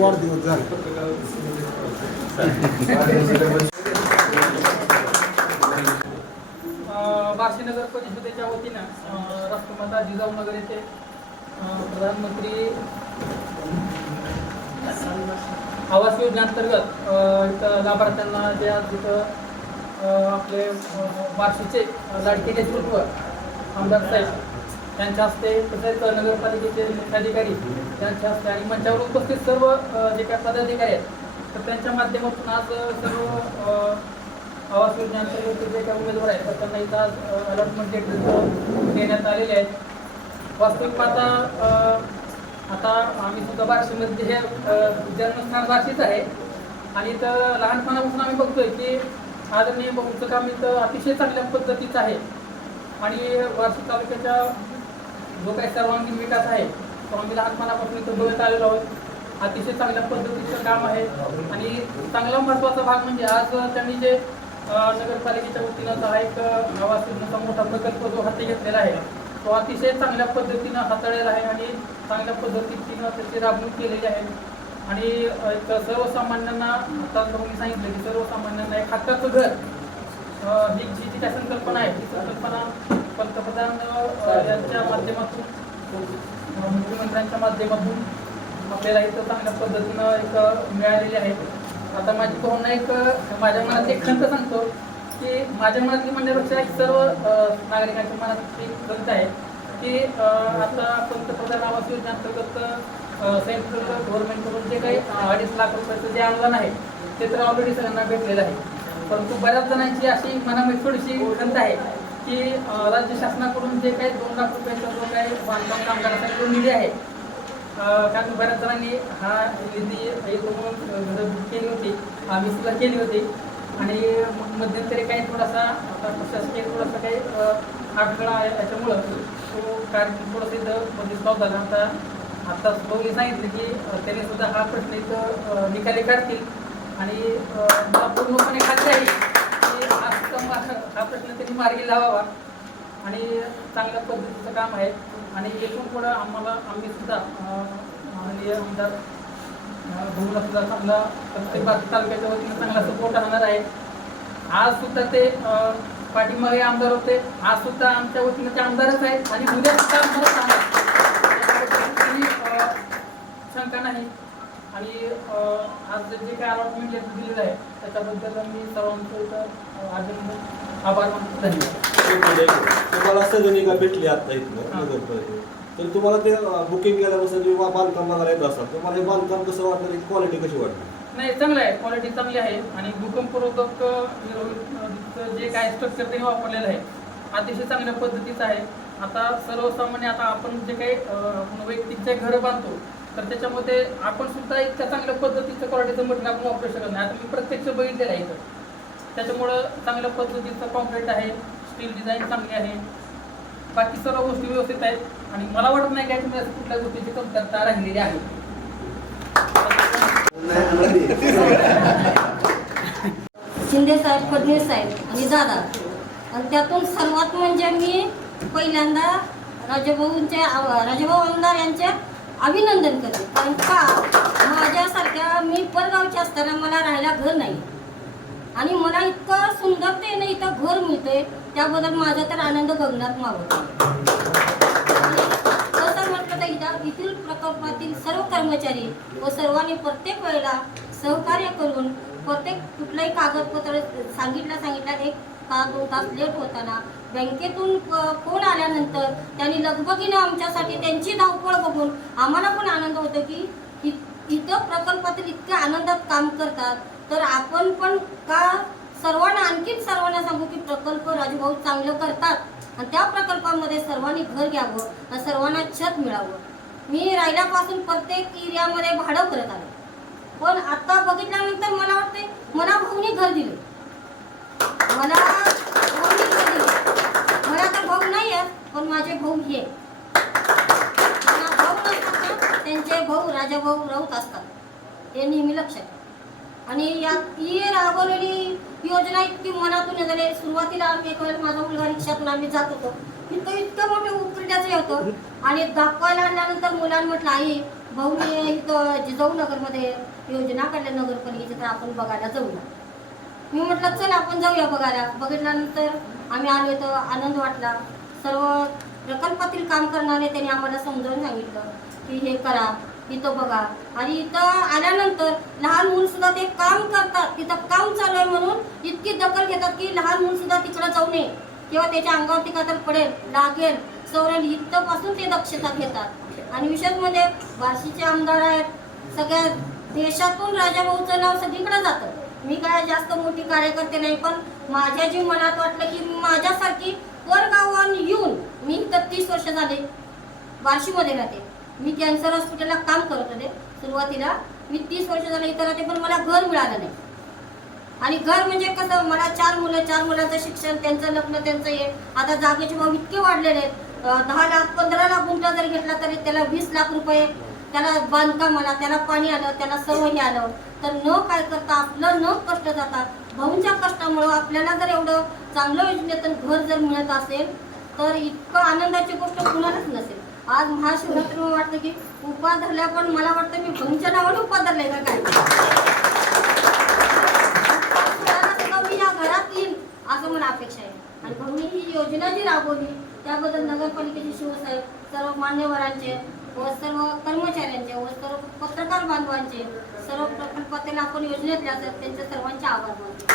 वाढदिवस झाला. बार्शी नगर परिषदेच्या वतीनं राष्ट्रमाता जिजाऊनगर येथे प्रधानमंत्री आवास योजनेअंतर्गत इथं लाभार्थ्यांना जे आज तिथं आपले बार्शीचे लाडके नेतृत्व आमदार साहेब त्यांच्या हस्ते तसेच नगरपालिकेचे मुख्याधिकारी त्यांच्या हस्ते आणि मंचावर उपस्थित सर्व जे काही पदाधिकारी आहेत तर त्यांच्या माध्यमातून आज सर्व आवास योजनेअंतर्गत जे काही उमेदवार आहेत तर त्यांना इथं आज अलॉटमेंट लेटर देण्यात आलेले आहेत. वास्तविक पाहता आता आम्ही सुद्धा बार्शीमध्ये हे जन्मस्थान बार्शीच आहे आणि इथं लहानपणापासून आम्ही बघतोय की आदरणीय भाऊचं काम इथं अतिशय चांगल्या पद्धतीचं आहे आणि बार्शी तालुक्याच्या जो काही सर्वांगीण विकास आहे तो आम्ही लहानपणापासून इथं बघत आलेलो आहोत. अतिशय चांगल्या पद्धतीचं काम आहे आणि चांगला महत्त्वाचा भाग म्हणजे आज त्यांनी जे नगरपालिकेच्या वतीनं हा एक आवास योजनेचा मोठा प्रकल्प जो हाती घेतलेला आहे तो अतिशय चांगल्या पद्धतीनं हाताळलेला आहे आणि चांगल्या पद्धतीनं त्याची राबवणूक केलेली आहे. आणि एक सर्वसामान्यांना आता मी सांगितलं की सर्वसामान्यांना एक हक्काचं घर ही जी काय संकल्पना आहे ती संकल्पना पंतप्रधान यांच्या माध्यमातून मुख्यमंत्र्यांच्या माध्यमातून आपल्याला इथं चांगल्या पद्धतीनं एक मिळालेली आहे. आता माझी भावना एक माझ्या मनात एक खंत सांगतो की माझ्या मनातली म्हणण्यापेक्षा एक सर्व नागरिकांच्या मनात एक खंत आहे की आता पंतप्रधान आवास योजनेअंतर्गत सेंट्रल गव्हर्नमेंटकडून जे काही 2.5 लाख रुपयाचं जे अनुदान आहे ते तर ऑलरेडी सगळ्यांना भेटलेलं आहे. परंतु बऱ्याच जणांची अशी मनामध्ये थोडीशी खंत आहे की राज्य शासनाकडून जे काही 2 लाख रुपयाचा जो काही बांधकाम कामगारांसाठी जो निधी आहे कारण बऱ्याच जणांनी हा निधी म्हणून केली होती आम्ही सुद्धा केली होती आणि मध्यंतरी काही थोडासा आता प्रशासकीय थोडासा काही अडथळा आहे त्याच्यामुळं तो कार्यक्रम थोडंसं इथं डिस्टॉप झाला. आता भाऊनी सांगितलं की त्यांनी सुद्धा हा प्रश्न इथं निकाली काढतील आणि मला पूर्णपणे खात्री आहे की हा प्रश्न त्यांनी मार्गी लावावा आणि चांगल्या पद्धतीचं काम आहे आणि इथून पुढं आम्ही सुद्धा माननीय आमदार भाऊला सुद्धा चांगला प्रत्येक बार्शी तालुक्याच्या वतीनं चांगला सपोर्ट राहणार आहे. आज सुद्धा ते पाठीमागे आमदार होते आज सुद्धा आमच्या वतीनं ते आमदारच आहेत आणि उद्या सुद्धा आम्हाला सांगा शंका नाही. आणि आज जे काही अलॉटमेंट दिलेलं आहे त्याच्याबद्दल मी सर्वांचं इथं अभिनंदन आभार मानतो. धन्यवाद. तुम्हाला सजनिका भेटली आता इथं तर तुम्हाला ते बुकिंग केल्यापासून जेव्हा बांधकाम बघायला येत असतात तुम्हाला हे बांधकाम कसं वाटतं त्याची क्वालिटी कशी वाटते? नाही चांगलं आहे क्वालिटी चांगली आहे आणि भूकंपरोधक जे काय स्ट्रक्चर त्यांनी वापरलेलं आहे अतिशय चांगल्या पद्धतीचं आहे. आता सर्वसामान्य आता आपण जे काही वैयक्तिक जे घरं बांधतो तर त्याच्यामध्ये आपण सुद्धा इतक्या चांगल्या पद्धतीचं क्वालिटीचं मटेरियल आपण वापरू शकत नाही. आता मी प्रत्यक्ष बघितलेलं आहे इथं त्याच्यामुळं चांगल्या पद्धतीचं कॉन्क्रीट आहे स्टील डिझाईन चांगली आहे बाकी सर्व गोष्टी व्यवस्थित आहेत आणि मला वाटत नाही काय तुम्ही कुठल्या गोष्टीची कमतरता राहिलेली आहे. शिंदे साहेब फडणवीस साहेब आणि दादा आणि त्यातून सर्वात म्हणजे मी पहिल्यांदा राजाभाऊ आमदार यांचे अभिनंदन करते कारण का माझ्यासारख्या मी परगावची असताना मला राहायला घर नाही आणि मला इतकं सुंदरतेने इथं घर मिळते त्याबद्दल माझा तर आनंद गगनात मावतो. कसं म्हटलं तर इथील प्रकल्पातील सर्व कर्मचारी व सर्वांनी प्रत्येक वेळेला सहकार्य करून प्रत्येक कुठलंही कागदपत्र सांगितलं 1 तास 2 तास लेट होताना बँकेतून फोन आल्यानंतर त्यांनी लगबगीनं आमच्यासाठी त्यांची धावपळ बघून आम्हाला पण आनंद होतो की इथं प्रकल्पातील इतक्या आनंदात काम करतात तर आपण पण का आणखीन सर्वांना सांगू की प्रकल्प राजूभाऊ चांगलं करतात आणि त्या प्रकल्पामध्ये सर्वांनी घर घ्यावं आणि सर्वांना छत मिळावं. मी राहिल्यापासून प्रत्येक एरियामध्ये भाडं करत आले पण आता बघितल्यानंतर मला वाटते मला भाऊनी घर दिलं मला तर भाऊ नाही आहे पण माझे भाऊ हे भाऊ नसतात त्यांचे भाऊ राजाभाऊ राऊत असतात हे नेहमी लक्षात. आणि ही राबवलेली योजना इतकी मनातून झाली. सुरुवातीला आम्ही एक वेळेस माझा मुलगा रिक्षातून आम्ही जात होतो इतकं मोठं उपरिटाचं होतं आणि दाखवायला आणल्यानंतर मुलांना म्हटलं आई भाऊने इथं जिजाऊ नगरमध्ये योजना काढल्या नगरपालिकेच्या, तर आपण बघायला जाऊया. मी म्हटलं चल आपण जाऊया बघायला. बघितल्यानंतर आम्ही आलो, इथं आनंद वाटला. सर्व प्रकल्पातील काम करणारे त्यांनी आम्हाला समजावून सांगितलं की हे करा, इथं बघा. आणि इथं आल्यानंतर लहान मुलं सुद्धा ते काम करतात, तिथं काम चालू आहे म्हणून इतकी दखल घेतात की लहान मुलं सुद्धा तिकडं जाऊ नये किंवा त्याच्या अंगावरती का तर पडेल, लागेल, सवरेल, इथं पासून ते दक्षता घेतात. आणि विशेष म्हणजे बार्शीचे आमदार आहेत, सगळ्या देशातून राजाभाऊचं नाव सगळीकडे जातं. मी काय जास्त मोठी कार्यकर्ते नाही, पण माझ्या जी मनात वाटलं की माझ्यासारखी परगावाहून येऊन, मी इथं 30 वर्ष झाले बार्शीमध्ये राहते. मी कॅन्सर हॉस्पिटलला काम करत होते सुरुवातीला. मी 30 वर्ष झाले इथं राहते, पण मला घर मिळालं नाही. आणि घर म्हणजे कसं, मला 4 मुलं, 4 मुलांचं शिक्षण, त्यांचं लग्न, त्यांचं हे. आता जागेचे भाव इतके वाढलेले आहेत. 10 लाख 15 लाख गुंठा जर घेतला तरी त्याला 20 लाख रुपये, त्याला बांधकामाला, त्याला पाणी आलं, त्याला सर्व हे आलं. तर न काय करता आपलं न कष्ट जाता भाऊंच्या कष्टामुळं आपल्याला जर एवढं चांगलं योजनेतून घर जर मिळत असेल तर इतकं आनंदाची गोष्ट कुणालाच नसेल. आज महाशिवरात्री वाटतं की उपास धरल्या, पण मला वाटतं मी भाऊंच्या नावाने उपास धरलाय का काय. मी या घरात येईन असं मला अपेक्षा आहे. आणि भाऊंनी ही योजना जी राबवली त्याबद्दल नगरपालिकेचे शिवसाहेब, सर्व मान्यवरांचे व सर्व कर्मचाऱ्यांचे व सर्व पत्रकार बांधवांचे, सर्व प्रकल्पातील आपण योजनेतल्या त्यांचे सर्वांचे आभार मानतो.